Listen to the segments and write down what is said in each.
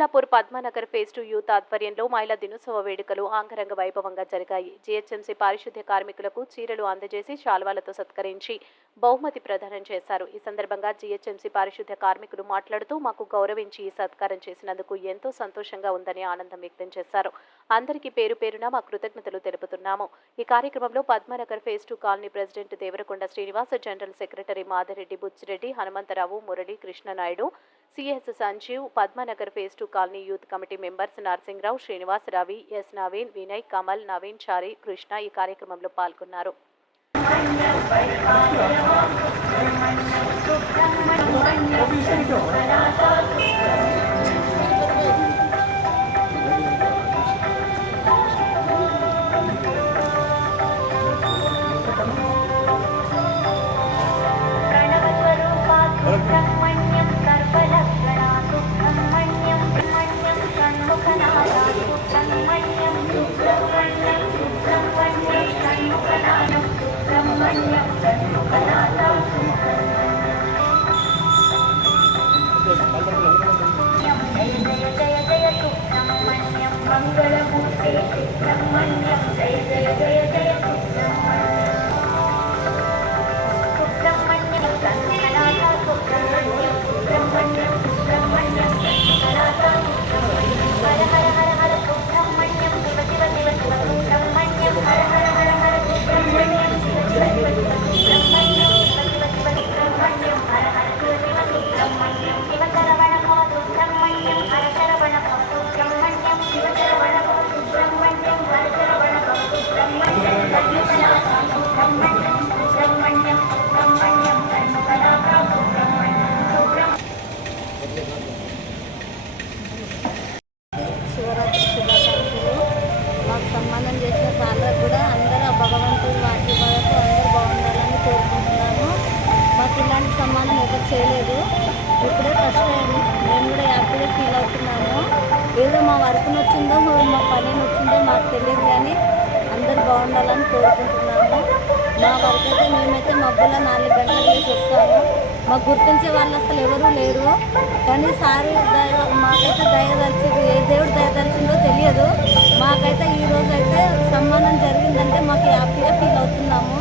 Quthbullapur Padmanagar phase two youth ఆధ్వర్యంలో మహిళా దినోత్సవ వేడుకలు ఆంగరంగ వైభవంగా జరిగాయి. జీహెచ్ఎంసీ పారిశుద్ధ్య కార్మికులకు చీరలు అందజేసి శాల్వాలతో సత్కరించి బహుమతి ప్రదానం చేశారు. ఈ సందర్భంగా జీహెచ్ఎంసీ పారిశుద్ధ్య కార్మికులు మాట్లాడుతూ మాకు గౌరవించి ఈ సత్కారం చేసినందుకు ఎంతో సంతోషంగా ఉందని ఆనందం వ్యక్తం చేశారు. అందరికీ పేరు పేరున మా కృతజ్ఞతలు తెలుపుతున్నాము. ఈ కార్యక్రమంలో Padmanagar phase two colony president Devarakonda Srinivasa general secretary Madhareddy Buchireddy Hanumantharao Murali Krishnanaidu CS Sanjeev Padmanagar phase two colony youth committee members Narasimharao Srinivasaravi S Naveen Vinay Kamal Naveen Chari Krishna ఈ కార్యక్రమంలో పాల్గొన్నారు Thank. Thank you. చేయలేదు. ఇప్పుడే first time కూడా హ్యాపీగా feel అవుతున్నాను ఏదో మా వర్క్ నచ్చిందో మేమైతే నాలుగు గంటలకు నుంచి వస్తాము మాకు గుర్తించే వాళ్ళు అసలు ఎవరూ లేరు. కానీ సారి దయ మాకైతే దయదలిచింది ఏ దేవుడు దయదలిచిందో తెలియదు. మాకైతే ఈ రోజు అయితే సమ్మానం జరిగిందంటే మాకు హ్యాపీగా ఫీల్ అవుతున్నాము.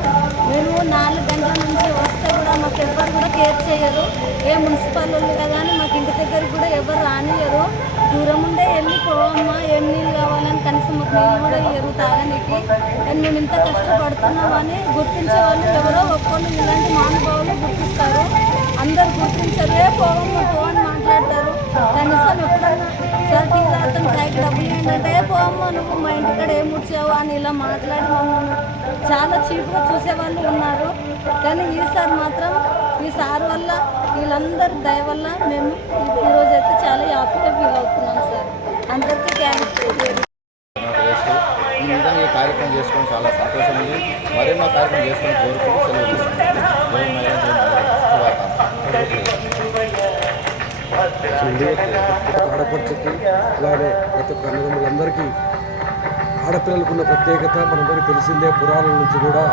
మేము నాలుగు గంటల నుంచి వస్తే కూడా మాకు ఎవరు కూడా కేర్ చేయరు. ఏ మున్సిపల్ కదా అని మాకు ఇంటి దగ్గర కూడా ఎవరు రానియరు దూరం ఉండే వెళ్ళి పోవమ్మా ఏం నీళ్ళు కావాలని కనీసం మాకు నీళ్ళు కూడా ఇయ్యరు తాగడానికి కానీ మేము ఇంత కష్టపడుతున్నామని గుర్తించే వాళ్ళు ఎవరో ఒక్కళ్ళు ఇలాంటి మహానుభావులు గుర్తిస్తారు. అందరు గుర్తించలే పోవమ్మా పోవమ్మ పోవని మాట్లాడతారు. కనీసం ఎప్పుడన్నా సార్ టీ తాగుతాం చాయ్కి డబ్బులు ఏంటంటే పోవమ్మ నువ్వు మా ఇంటికాడ ఏం ముడిచావు అని ఇలా మాట్లాడి మమ్మల్ని చాలా చీప్గా చూసేవాళ్ళు ఉన్నారు. కానీ ఈసారి మాత్రం ఈ సార్ వల్ల వీళ్ళందరి దయ వల్ల మేము ఈరోజు అయితే చాలా హ్యాపీగా ఫీల్ అవుతున్నాం సార్. అందరికీ థ్యాంక్స్ వేస్తూ ఈ విధంగా ఈ కార్యక్రమం చేసుకోవడం చాలా సంతోషం ఉంది మరెన్నో కార్యక్రమం చేసుకొని కోరుకుంటూ సెలవు ఆడపడుచుకి అలానే ప్రతి ఒక్క అన్నదమ్ములందరికీ ఆడపిల్లలకున్న ప్రత్యేకత మనందరికీ తెలిసిందే పురాణాల నుంచి కూడా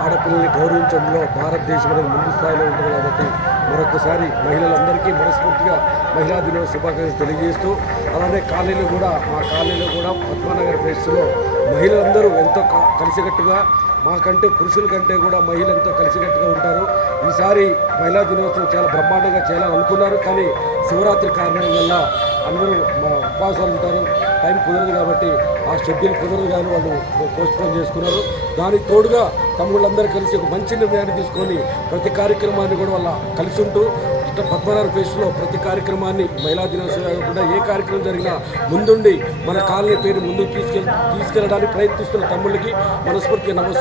ఆడపిల్లల్ని గౌరవించడంలో భారతదేశం అనేది ముందు స్థాయిలో ఉంటుంది కాబట్టి మరొకసారి మహిళలందరికీ మనస్ఫూర్తిగా మహిళా దినోత్సవ శుభాకాంక్షలు తెలియజేస్తూ అలానే కాలనీలో కూడా మా కాలనీలో కూడా పద్మానగర్ ఫెస్ట్లో మహిళలందరూ ఎంతో క- కలిసికట్టుగా మాకంటే పురుషుల కంటే కూడా మహిళలు ఎంతో కలిసికట్టుగా ఉంటారు. ఈసారి మహిళా దినోత్సవం చాలా బ్రహ్మాండంగా చేయాలని అనుకున్నారు కానీ శివరాత్రి కారణం వల్ల అందరూ మా ఉపవాసాలు ఉంటారు. టైం కుదరదు కాబట్టి ఆ షెడ్యూల్ కుదరదు కానీ వాళ్ళు పోస్ట్పోన్ చేసుకున్నారు. దానికి తోడుగా తమ్ముళ్ళందరూ కలిసి ఒక మంచి నిర్ణయాన్ని తీసుకొని ప్రతి కార్యక్రమాన్ని కూడా వాళ్ళ కలిసి ఉంటూ ఇట్లా పద్మనాభ ఫేస్లో ప్రతి కార్యక్రమాన్ని మహిళా దినోత్సవం కూడా ఏ కార్యక్రమం జరిగినా ముందుండి మన కాలనీ పేరు ముందుకు తీసుకెళ్ తీసుకెళ్ళడానికి ప్రయత్నిస్తున్న తమ్ముళ్ళకి మనస్ఫూర్తిగా నమస్కారం.